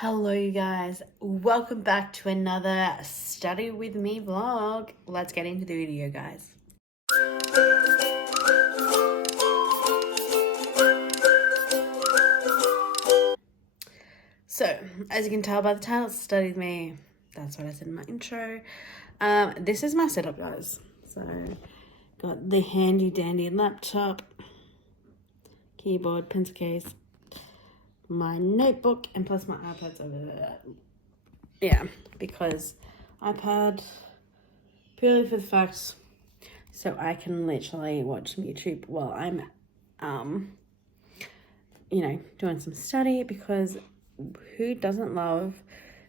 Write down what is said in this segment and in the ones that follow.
Hello you guys, welcome back to another study with me vlog. Let's get into the video, guys. So as you can tell by the title, study with me, that's what I said in my intro. This is my setup, guys. So got the handy dandy laptop, keyboard, pencil case, my notebook, and plus my iPad's over there. Yeah, because iPad, purely for the fact so I can literally watch some YouTube while I'm doing some study, because who doesn't love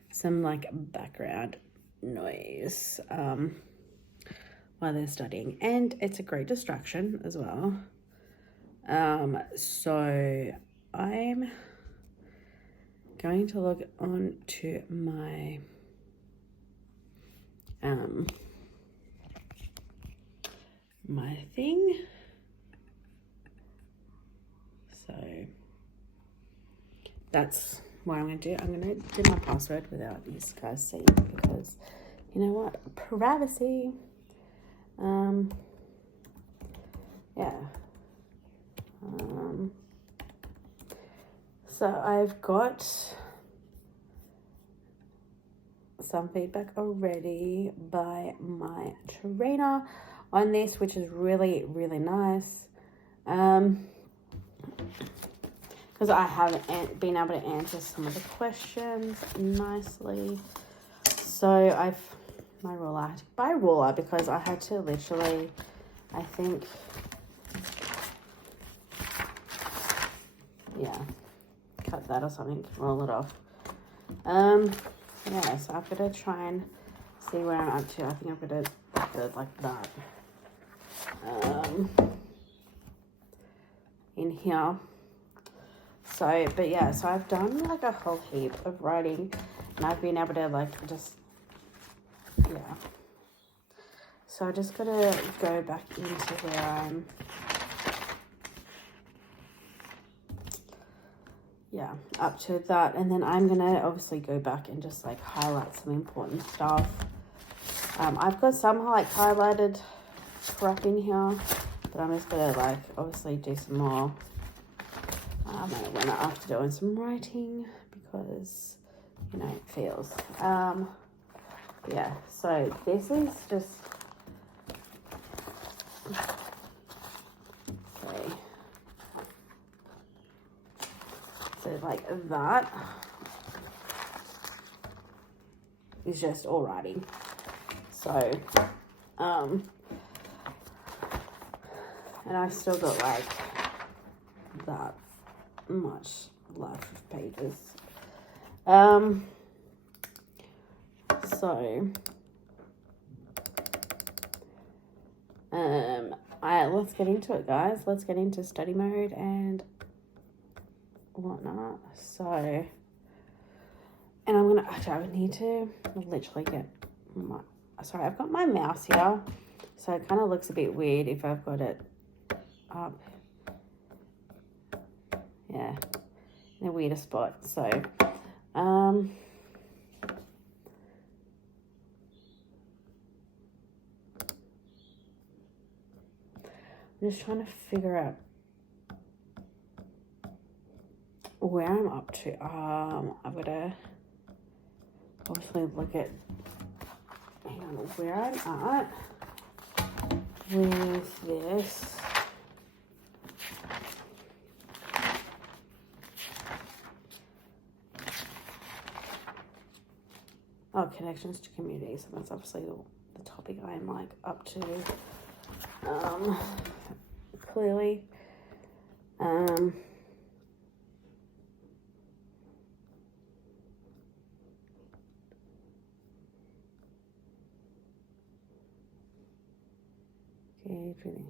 some like background noise while they're studying, and it's a great distraction as well. So I'm going to log on to my my thing. So that's what I'm going to do. I'm going to do my password without you guys seeing, because you know what? Privacy. Yeah. So I've got some feedback already by my trainer on this, which is really, really nice. Because I haven't been able to answer some of the questions nicely. So my ruler, I had to buy a ruler because I had to literally, I think, cut that or something, roll it off. Yeah, so I've got to try and see where I'm up to. I think I've got to do it like that. In here. So, but yeah, so I've done like a whole heap of writing, and I've been able to like just, So I just got to go back into where I'm, up to that. And then I'm going to obviously go back and just like highlight some important stuff. I've got some like highlighted crap in here, but I'm just going to like obviously do some more when after doing some writing, because it feels. Yeah, so this is just okay. So like that is just all writing. So and I've still got like that much left of pages. So let's get into it, guys. Let's get into study mode and whatnot. So, and I need to literally get sorry, I've got my mouse here, so it kind of looks a bit weird if I've got it up, in a weirder spot. So, I'm just trying to figure out where I'm up to. I've got to obviously look at where I'm at with this. Oh, connections to community. So that's obviously the topic I'm like up to. Clearly. Okay, pretty.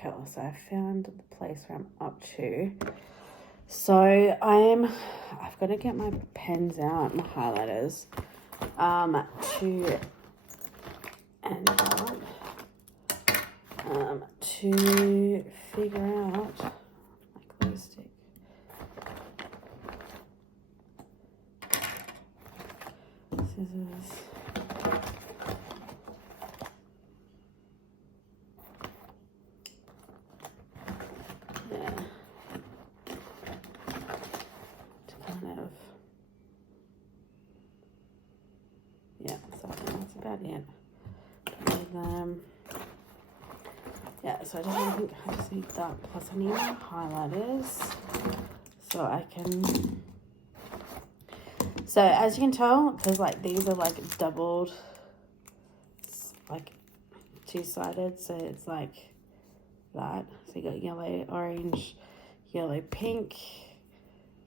Cool. So I found the place where I'm up to. So I've I've got to get my pens out, my highlighters, to figure out my glue stick. Scissors. Yeah. To kind of, yeah, so I think that's about it. Yeah, so I just need that, plus I need my highlighters, so I can, so as you can tell, because like these are like doubled, like two-sided, so it's like that. So you got yellow, orange, yellow, pink,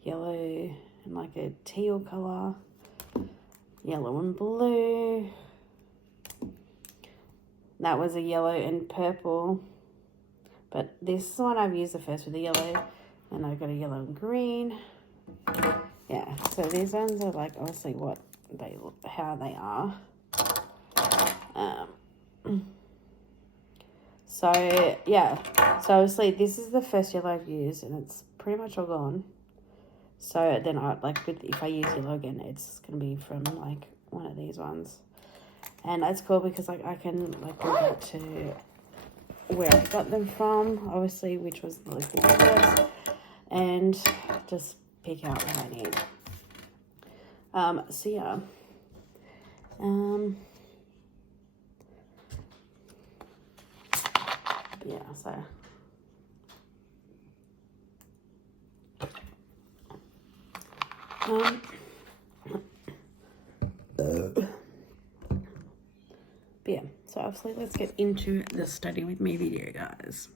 yellow, and like a teal color, yellow and blue. That was a yellow and purple, but this one I've used the first with the yellow, and I've got a yellow and green. Yeah, so these ones are like obviously how they are. So yeah, so obviously this is the first yellow I've used, and it's pretty much all gone. So then if I use yellow again, it's gonna be from like one of these ones. And that's cool because like I can like go back to where I got them from, obviously, which was the longest, and just pick out what I need. So yeah. Yeah, so but yeah, so obviously let's get into the study with me video, guys.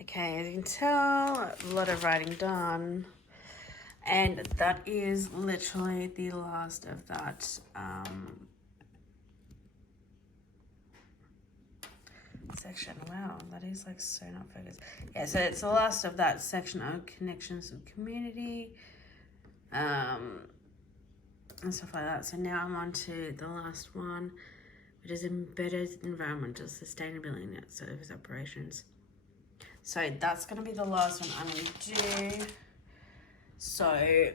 Okay, as you can tell, a lot of writing done, and that is literally the last of that section. Wow, that is like so not focused. Yeah, so it's the last of that section on connections with community, and stuff like that. So now I'm on to the last one, which is embedded environmental sustainability net service operations. So that's going to be the last one I'm going to do. So,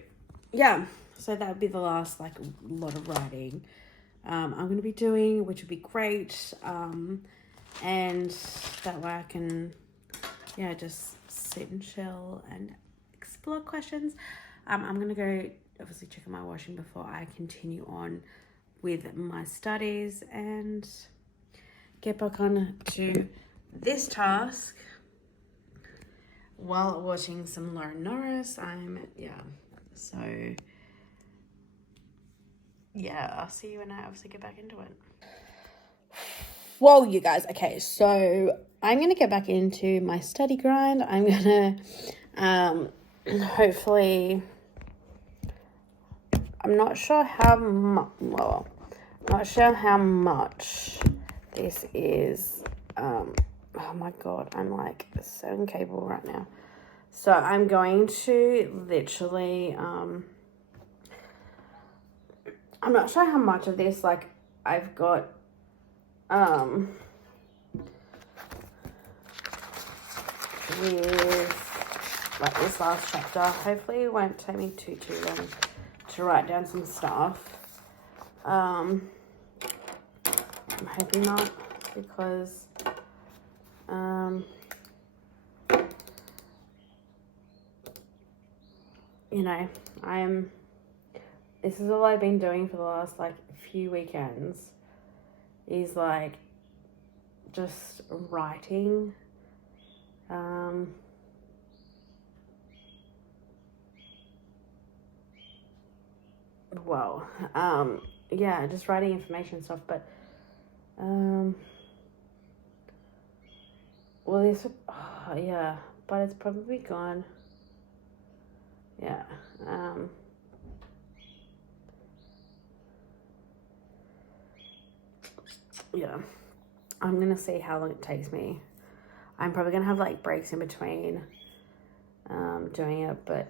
yeah. So that would be the last, like, lot of writing I'm going to be doing, which would be great. And that way I can, yeah, just sit and chill and explore questions. I'm going to go, obviously, check out my washing before I continue on with my studies and get back on to this task. While watching some Laura Norris, so yeah, I'll see you when I obviously get back into it. Whoa, you guys. Okay, so I'm gonna get back into my study grind. I'm gonna hopefully, I'm not sure how much this is. Oh my god, I'm like so incapable right now. So I'm going to literally, I'm not sure how much of this, like, I've got, with, like, this last chapter. Hopefully it won't take me too long to write down some stuff. I'm hoping not, because, you know, this is all I've been doing for the last, like, few weekends, is, like, just writing, well, yeah, just writing information stuff, but, well, this, yeah, but it's probably gone, yeah, yeah, I'm gonna see how long it takes me. I'm probably gonna have, like, breaks in between, doing it, but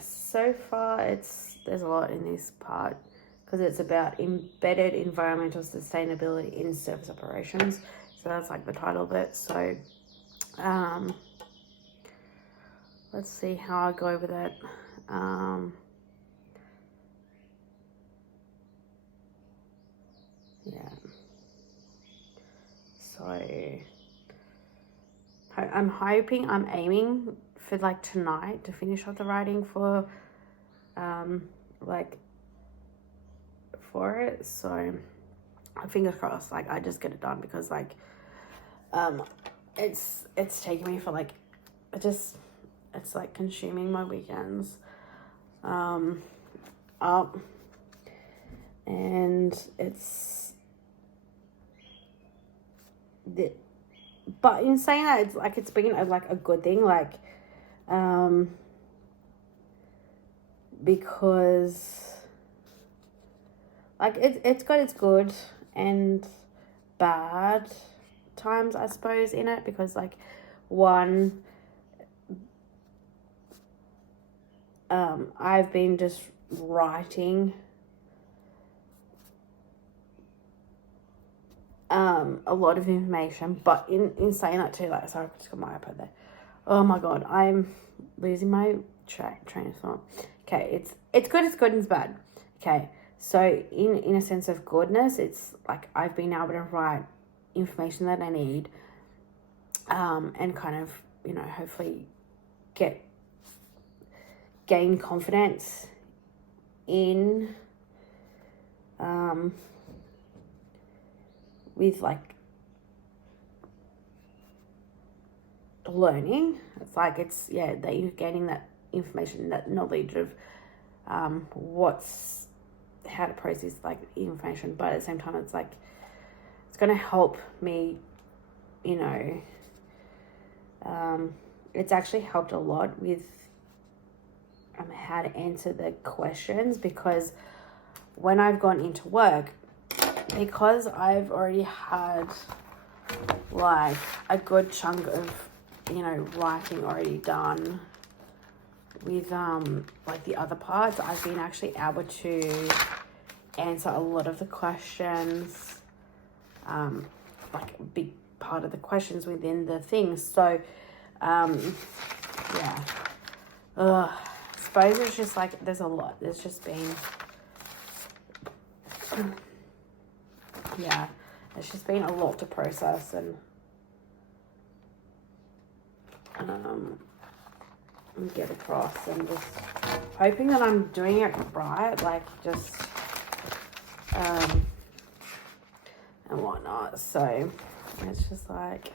so far there's a lot in this part, because it's about embedded environmental sustainability in service operations. So that's like the title of it. So let's see how I go with it. Yeah. So I'm aiming for like tonight to finish off the writing for like for it. So fingers crossed, like I just get it done, because like it's taking me for like it's like consuming my weekends up, and it's the, but in saying that, it's like it's been like a good thing, like because like it's got its good and bad times, I suppose, in it, because like one, I've been just writing a lot of information, but in saying that too, like, sorry, I just got my iPad there. Oh my god, I'm losing my train of thought. Okay, it's good, it's good, and it's bad. Okay, so in a sense of goodness, it's like I've been able to write information that I need, and kind of, you know, hopefully gain confidence in with like learning. It's like that you're gaining that information, that knowledge of how to process like information, but at the same time it's like it's going to help me, you know, it's actually helped a lot with how to answer the questions, because when I've gone into work, because I've already had like a good chunk of, you know, writing already done with like the other parts, I've been actually able to answer a lot of the questions, like a big part of the questions within the things. So yeah, I suppose it's just like there's just been yeah, it's just been a lot to process, and get across, and just hoping that I'm doing it right, like just and whatnot. So it's just like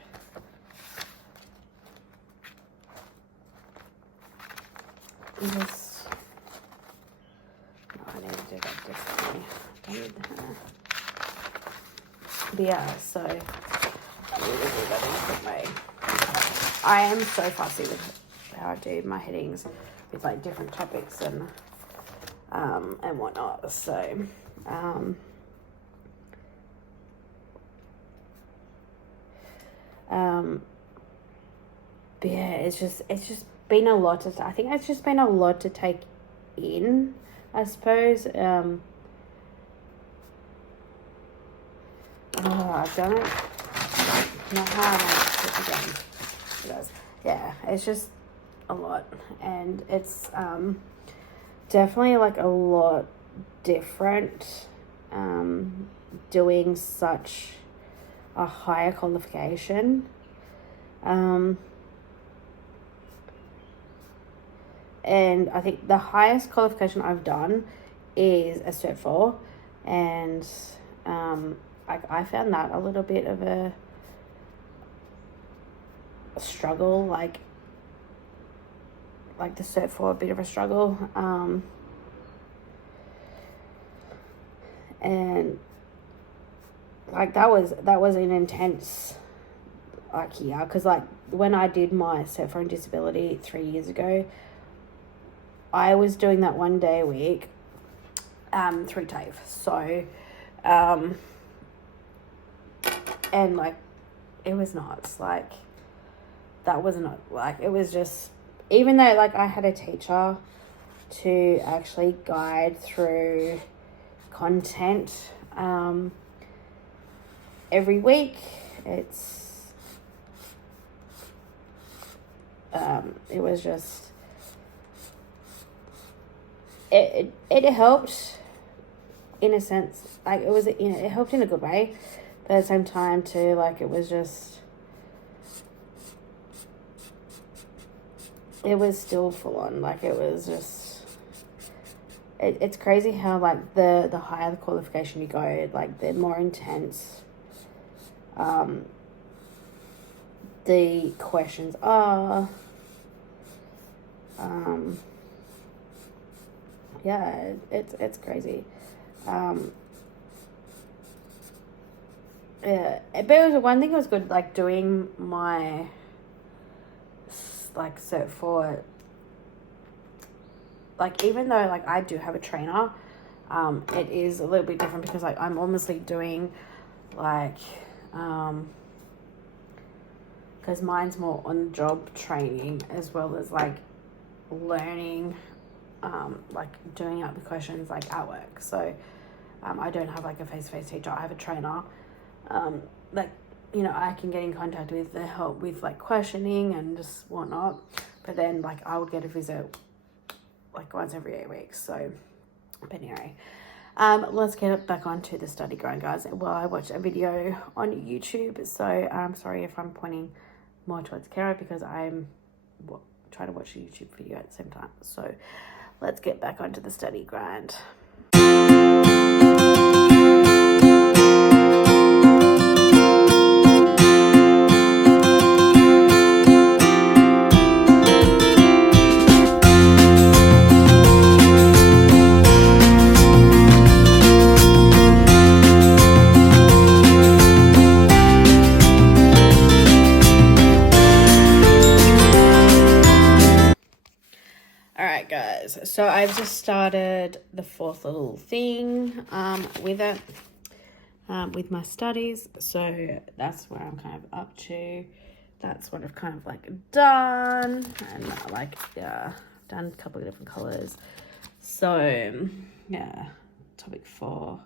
I need to do that differently. But yeah, so I need to do that in a good way. I am so fussy with how I do my headings with like different topics and whatnot. So but yeah, it's just been a lot I think it's just been a lot to take in, I suppose. I've done it. Not hard, it again. It does. Yeah, it's just a lot, and it's definitely like a lot different doing such a higher qualification. And I think the highest qualification I've done is a Cert 4, and I found that a little bit of a struggle, like the Cert 4, a bit of a struggle. And like that was an intense like year, because like when I did my set for disability 3 years ago, I was doing that 1 day a week through TAFE. So and like it was nuts. Like that was not like, it was just, even though like I had a teacher to actually guide through content every week, it was just, it helped in a sense, like it was, you know, it helped in a good way, but at the same time too, like it was just, it was still full on. Like it was just, it's crazy how like the higher the qualification you go, like the more intense the questions are. Yeah, it's crazy. Yeah, but it was one thing that was good, like doing my like cert for, like even though like I do have a trainer, it is a little bit different because like I'm honestly doing like because mine's more on job training as well as like learning, like doing out the questions like at work. So I don't have like a face-to-face teacher. I have a trainer, like, you know, I can get in contact with the help with like questioning and just whatnot, but then like I would get a visit like once every 8 weeks. So but anyway, let's get back onto the study grind, guys. Well, I watched a video on YouTube, so I'm sorry if I'm pointing more towards Kara because I'm trying to watch a YouTube video at the same time. So let's get back onto the study grind. So I've just started the 4th little thing with it, with my studies. So that's where I'm kind of up to. That's what I've kind of like done, and like done a couple of different colors. So yeah, topic 4.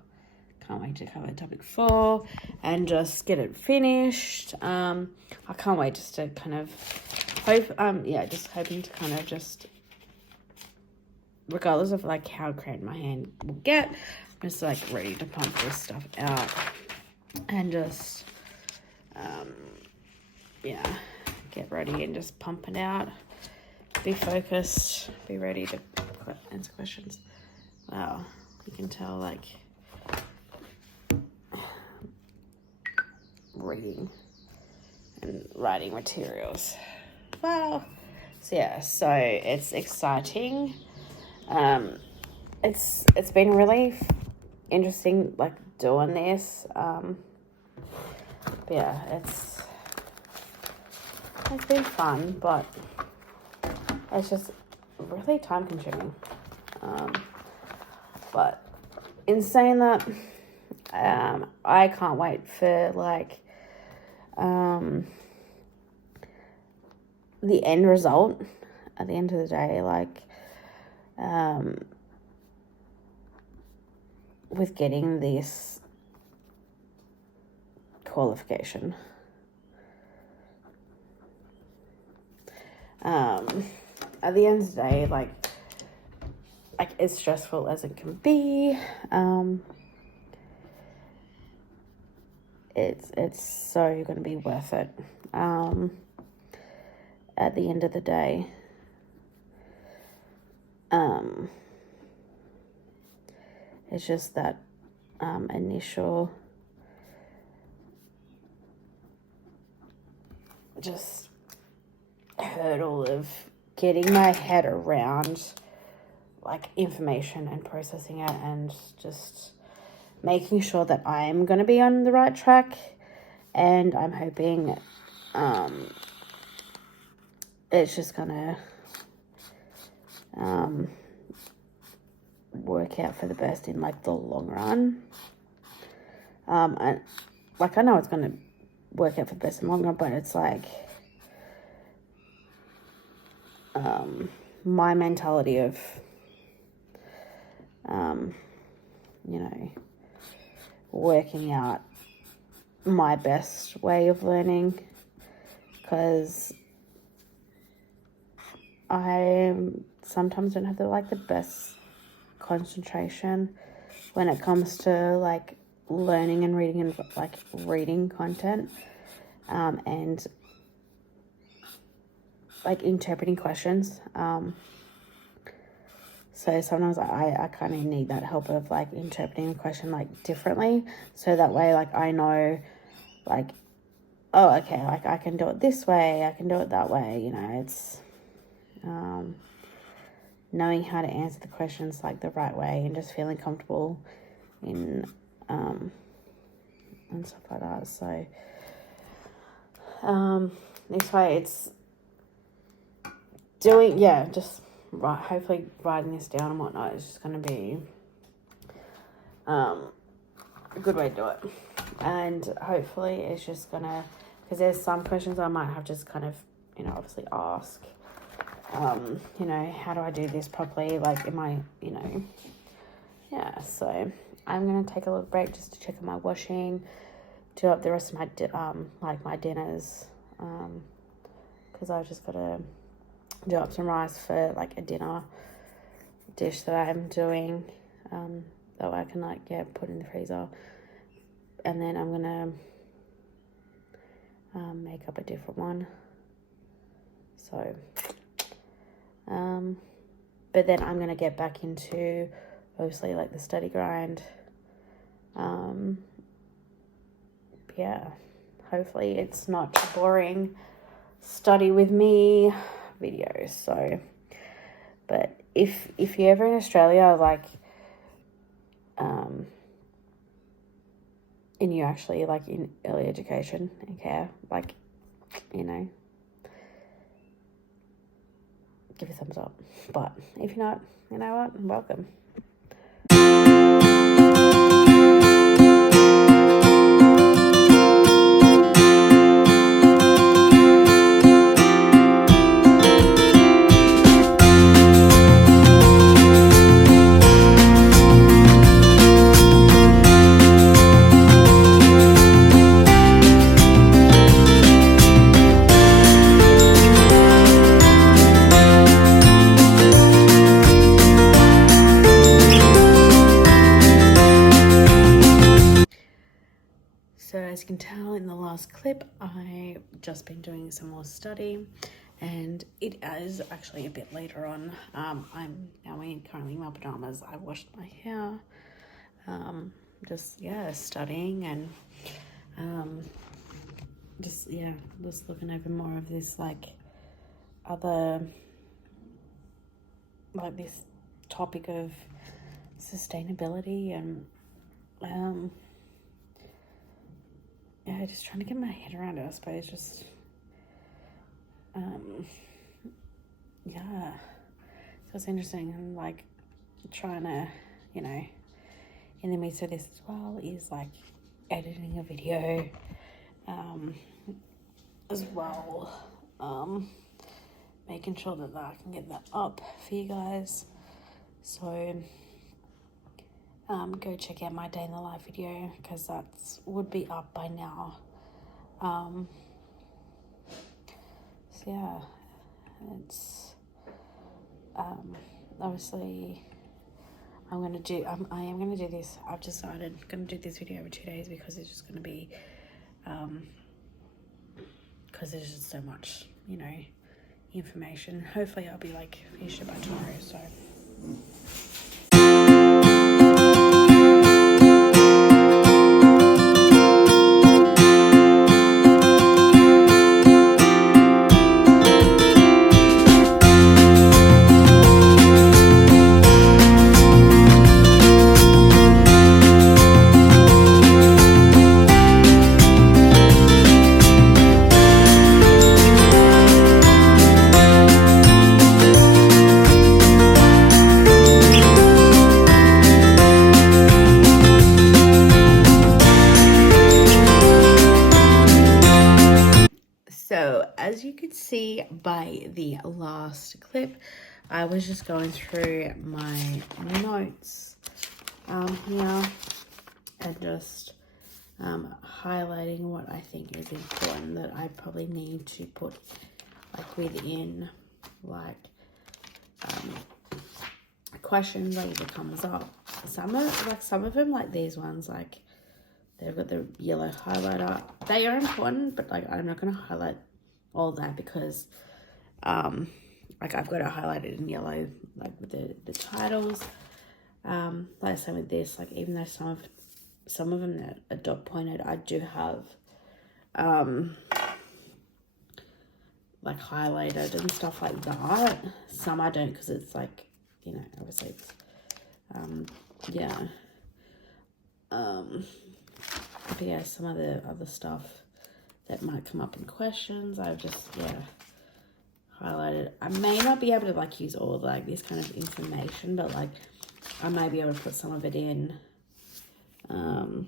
Can't wait to cover topic 4 and just get it finished. I can't wait just to kind of hope. Just hoping to kind of just, regardless of like how cramped my hand will get, I'm just like ready to pump this stuff out and just get ready and just pump it out, be focused, be ready to answer questions. Wow, you can tell like reading and writing materials. Wow. So yeah, so it's exciting. It's been really interesting, like doing this. But yeah, it's been fun, but it's just really time consuming. But in saying that, I can't wait for like the end result at the end of the day, like with getting this qualification. At the end of the day, like as stressful as it can be, it's so going to be worth it at the end of the day. It's just that initial just hurdle of getting my head around like information and processing it, and just making sure that I'm going to be on the right track, and I'm hoping it's just going to work out for the best in like the long run. And like I know it's going to work out for the best in the long run, but it's like my mentality of you know, working out my best way of learning, because I sometimes don't have the best concentration when it comes to like learning and reading and like reading content and like interpreting questions. So sometimes I kind of need that help of like interpreting a question like differently, so that way like I know like, oh, okay, like I can do it this way, I can do it that way, you know. It's knowing how to answer the questions like the right way and just feeling comfortable in and stuff like that. So this way it's doing, just right, hopefully writing this down and whatnot is just going to be a good way to do it. And hopefully it's just going to, because there's some questions I might have just kind of, you know, obviously ask, you know, how do I do this properly? Like, am I, you know, so I'm going to take a little break just to check on my washing, do up the rest of my, like my dinners, because I've just got to do up some rice for like a dinner dish that I'm doing, that way I can like, put in the freezer. And then I'm going to make up a different one. So, but then I'm going to get back into, obviously, like the study grind. Hopefully it's not a boring study with me video. So, but if you're ever in Australia, like, and you're actually like in early education and care, like, you know, give a thumbs up. But if you're not, you know what, welcome. So as you can tell in the last clip, I've just been doing some more study, and it is actually a bit later on. I'm now currently in my pajamas. I washed my hair, just studying and just looking over more of this like other like this topic of sustainability and just trying to get my head around it, I suppose. Just so it's interesting, and like trying to, you know, in the midst of this as well is like editing a video as well, making sure that I can get that up for you guys. So go check out my day in the life video, because that's would be up by now. So it's obviously I am going to do this. I've decided I'm going to do this video every 2 days, because it's just going to be because there's just so much, you know, information. Hopefully I'll be like finished by tomorrow. So tip. I was just going through my notes here and just highlighting what I think is important that I probably need to put like within like questions like if it comes up. Some of them, like these ones, like they've got the yellow highlighter. They are important, but like I'm not going to highlight all that because like I've got it highlighted in yellow, like with the titles. Like I said with this, like even though some of them are dot pointed, I do have like highlighted and stuff like that. Some I don't because it's like, you know, obviously it's yeah. But yeah, some of the other stuff that might come up in questions, I've just highlighted. I may not be able to like use all of like this kind of information, but like I may be able to put some of it in and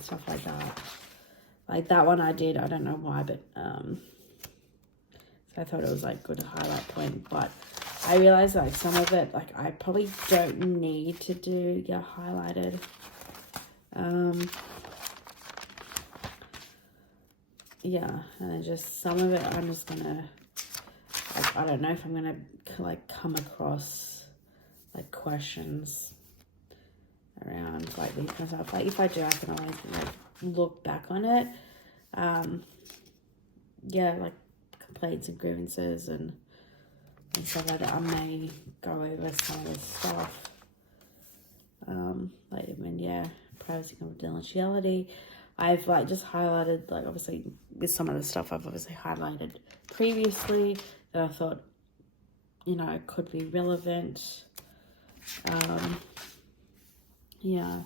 stuff like that. Like that one I did, I don't know why, but so I thought it was like good highlight point, but I realized like some of it, like I probably don't need to do highlighted. Yeah, and then just some of it I'm just gonna, like, I don't know if I'm gonna like come across like questions around like these kind of stuff. Like if I do, I can always like look back on it. Yeah, like complaints and grievances and stuff like that. I may go over some of this stuff. Like when privacy, confidentiality. I've like just highlighted, like obviously with some of the stuff I've obviously highlighted previously that I thought, you know, could be relevant. Yeah.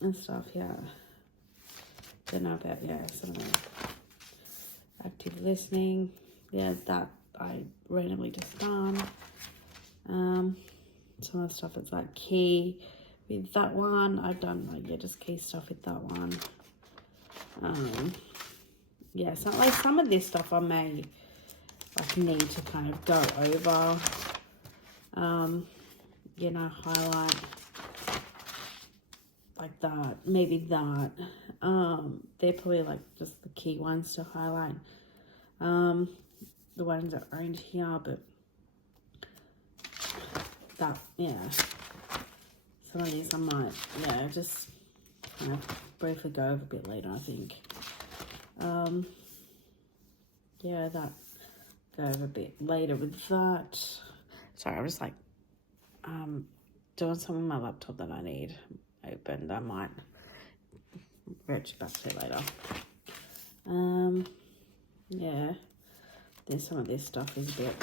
And stuff, yeah. Don't know about, some of the active listening. Yeah, that I randomly just done. Some of the stuff that's like key with that one. I've done like, just key stuff with that one. So like some of this stuff I may like need to kind of go over. Highlight like that, maybe that. They're probably like just the key ones to highlight. The ones that are in here, but that, some of these I might, just kind of briefly go over a bit later, I think. That go over a bit later with that. Sorry, I'm just like doing some on my laptop that I need opened. I might reach back to it later. Then some of this stuff is a bit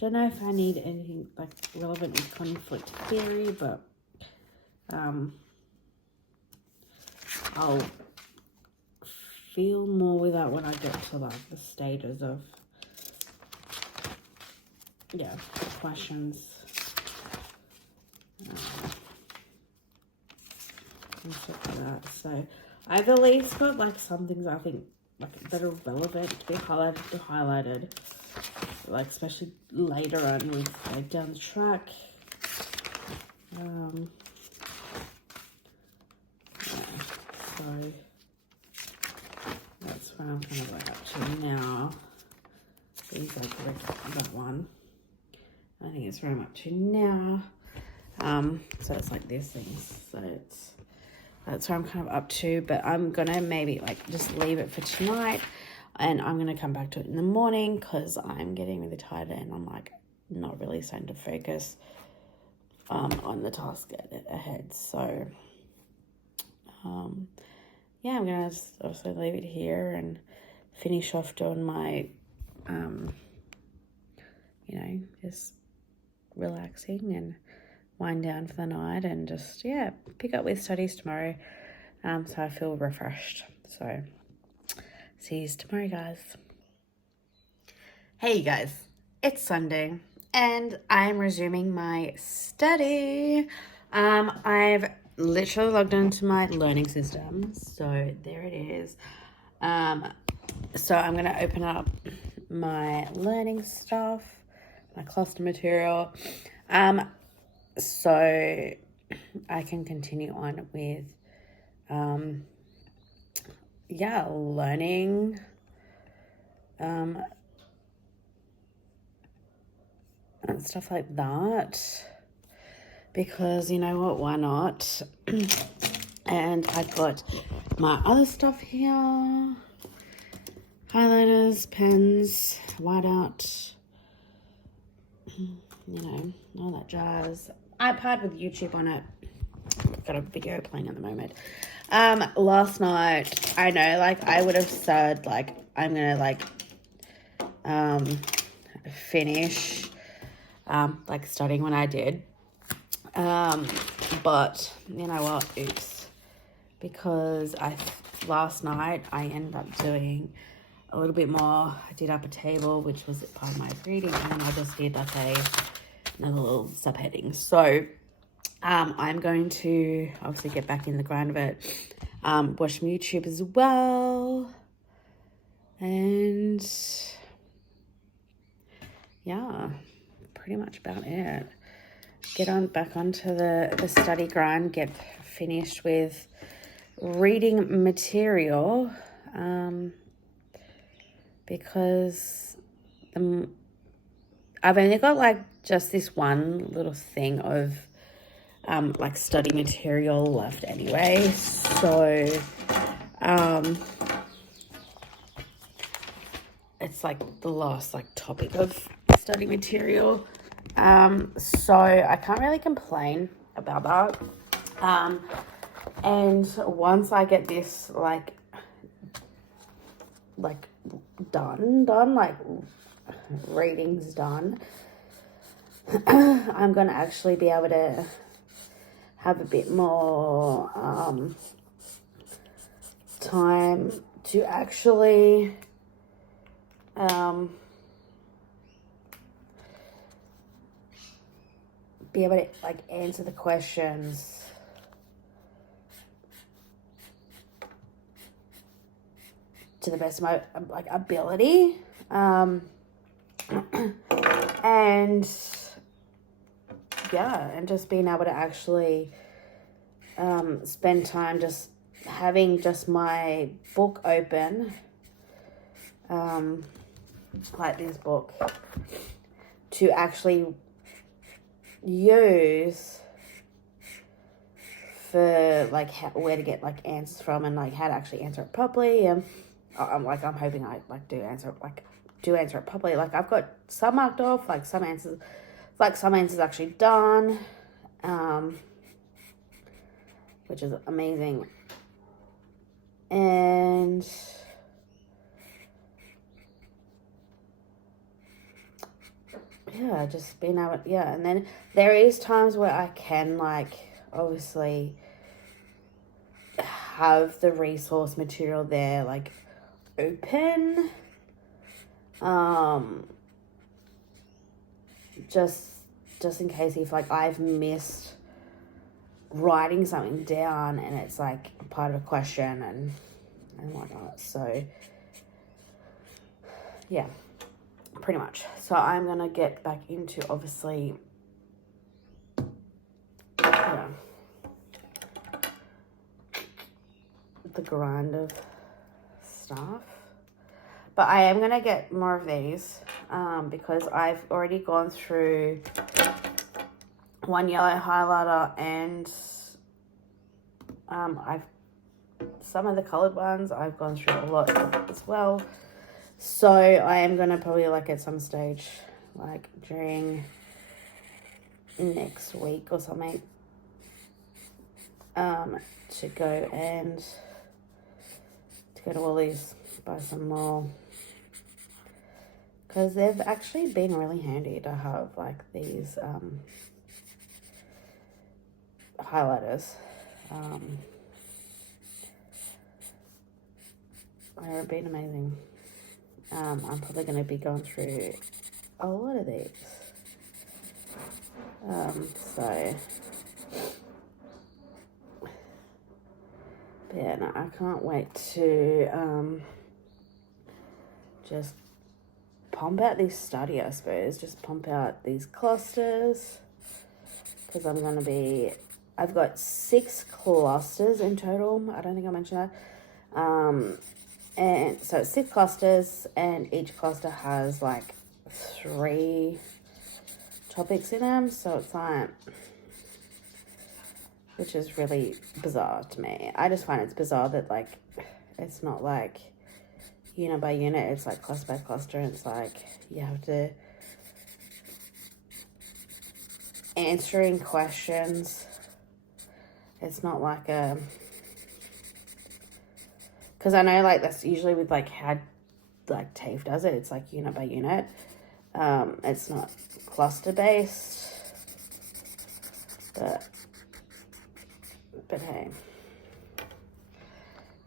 don't know if I need anything like relevant with conflict theory, but I'll feel more with that when I get to like the stages of questions and stuff like that. So I've at least got like some things I think like that are relevant to be highlighted, like especially later on with like down the track. So that's what I'm kind of like up to now. These like that one. I think it's where I'm up to now. So it's like these things. So that's where I'm kind of up to, but I'm gonna maybe like just leave it for tonight, and I'm gonna come back to it in the morning because I'm getting really tired and I'm like not really starting to focus on the task ahead. So I'm gonna just also leave it here and finish off doing my just relaxing and wind down for the night, and just pick up with studies tomorrow, so I feel refreshed. So see you tomorrow, guys. Hey you guys, it's Sunday and I'm resuming my study. I've literally logged into my learning system, so there it is. So I'm going to open up my learning stuff, my cluster material, so I can continue on with, learning, and stuff like that, because you know what, why not? And I've got my other stuff here, highlighters, pens, whiteout, all that jazz. iPad with YouTube on it. I've got a video playing at the moment. Last night, I know, I would have said, I'm gonna, finish, studying when I did. But, you know what, oops. Because last night, I ended up doing a little bit more. I did up a table, which was part of my reading, and then I just did, another little subheading. So, I'm going to obviously get back in the grind of it, watch some YouTube as well, and yeah, pretty much about it. Get back onto the study grind, get finished with reading material, because I've only got just this one little thing of study material left anyway, so it's the last topic of study material, so I can't really complain about that, and once I get this done, readings done, I'm gonna actually be able to have a bit more time to actually be able to answer the questions to the best of my ability, and just being able to actually spend time just having just my book open, like this book, to actually use for where to get answers from, and how to actually answer it properly. And I'm hoping I do answer it properly. I've got some marked off, some answers actually done, which is amazing. And just being able, and then there is times where I can obviously have the resource material there open, just in case if I've missed writing something down and it's part of a question and whatnot. So yeah, pretty much. So I'm gonna get back into obviously the grind of stuff, but I am gonna get more of these because I've already gone through one yellow highlighter, and some of the colored ones I've gone through a lot as well. So I am gonna probably at some stage during next week or something to go to Woolies, buy some more, because they've actually been really handy to have these highlighters. They've been amazing. I'm probably going to be going through a lot of these. So But yeah, no, I can't wait to just pump out this study, I suppose. Just pump out these clusters. Because I've got 6 clusters in total. I don't think I mentioned that. And so 6 clusters, and each cluster has like 3 topics in them. So it's like, which is really bizarre to me. I just find it's bizarre that like, it's not like unit by unit, it's like cluster by cluster, and it's like you have to answering questions. It's not like because I know like that's usually with like how like TAFE does it. It's like unit by unit. It's not cluster based, but hey,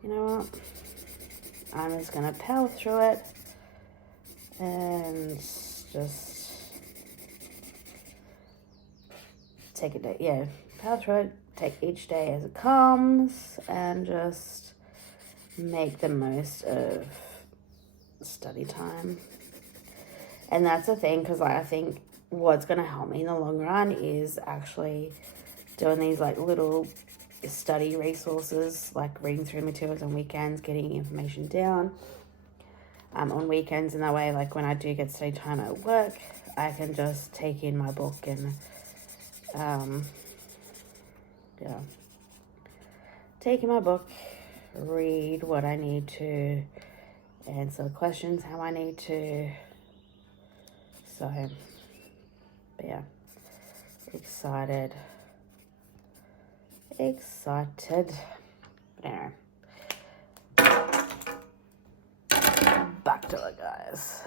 you know what? I'm just gonna power through it and just take a day. Yeah, power through it. Take each day as it comes and just make the most of study time. And that's the thing, because like, I think what's going to help me in the long run is actually doing these like little study resources, like reading through materials on weekends, getting information down on weekends, and that way like when I do get study time at work, I can just take in my book and take in my book, read what I need to, answer questions how I need to. So, but yeah, excited. But anyway, back to it, guys.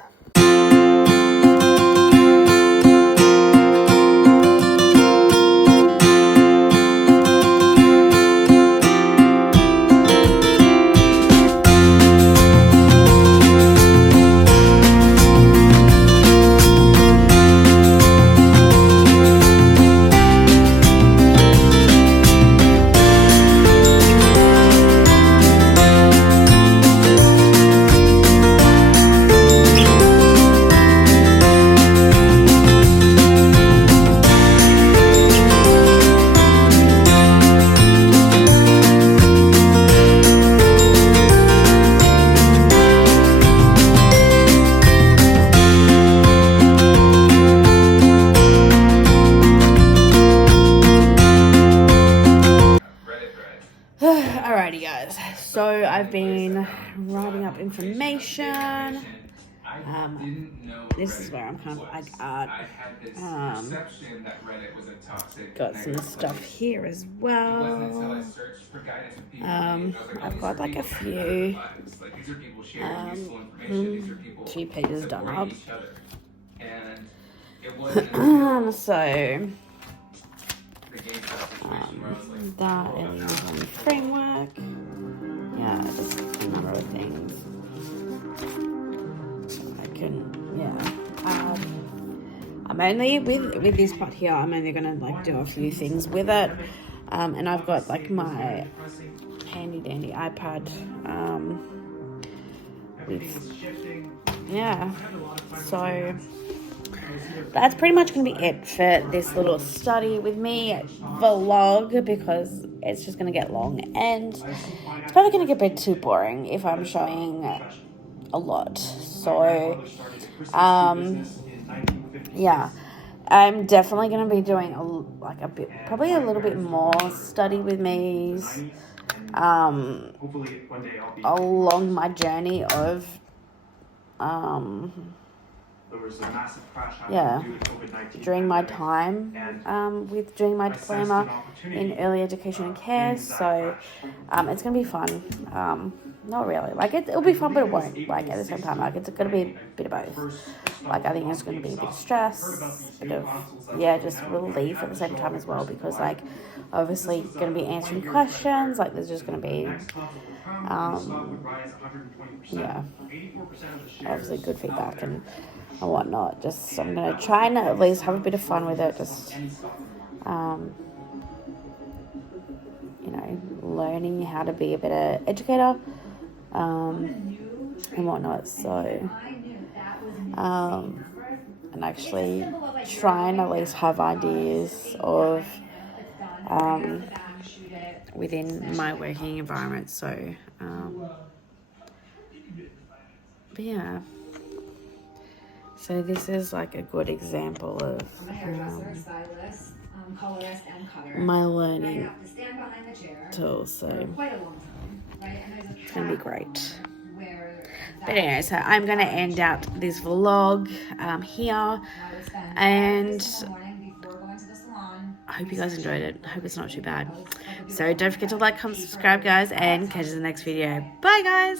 Alrighty guys, so I've been writing up information. This is where I'm kind of like got some stuff here as well. I've got like a few pages done up. So that and framework, yeah, just a number of things I can, yeah. I'm only with this part here, I'm only gonna like do a few things with it, and I've got like my handy dandy iPad, so that's pretty much going to be it for this little study with me vlog, because it's just going to get long and it's probably going to get a bit too boring if I'm showing a lot. So, yeah, I'm definitely going to be doing probably a little bit more study with me along my journey of during my time with doing my diploma in early education and care. So it's gonna be fun. Not really, like it'll be fun, but it won't, like at the same time, like it's gonna be a bit of both. Like I think it's gonna be a bit of stress, a bit of just relief at the same time as well, because like obviously gonna be answering questions, like there's just gonna be obviously good feedback and whatnot. Just I'm gonna try and at least have a bit of fun with it, just learning how to be a better educator and whatnot. So and actually try and at least have ideas of within my working environment. So but yeah, so this is like a good example of my learning tool. So it's gonna be great. But anyway, so I'm going to end out this vlog here, and I hope you guys enjoyed it. I hope it's not too bad. So don't forget to like, comment, subscribe, guys, and catch you in the next video. Bye, guys.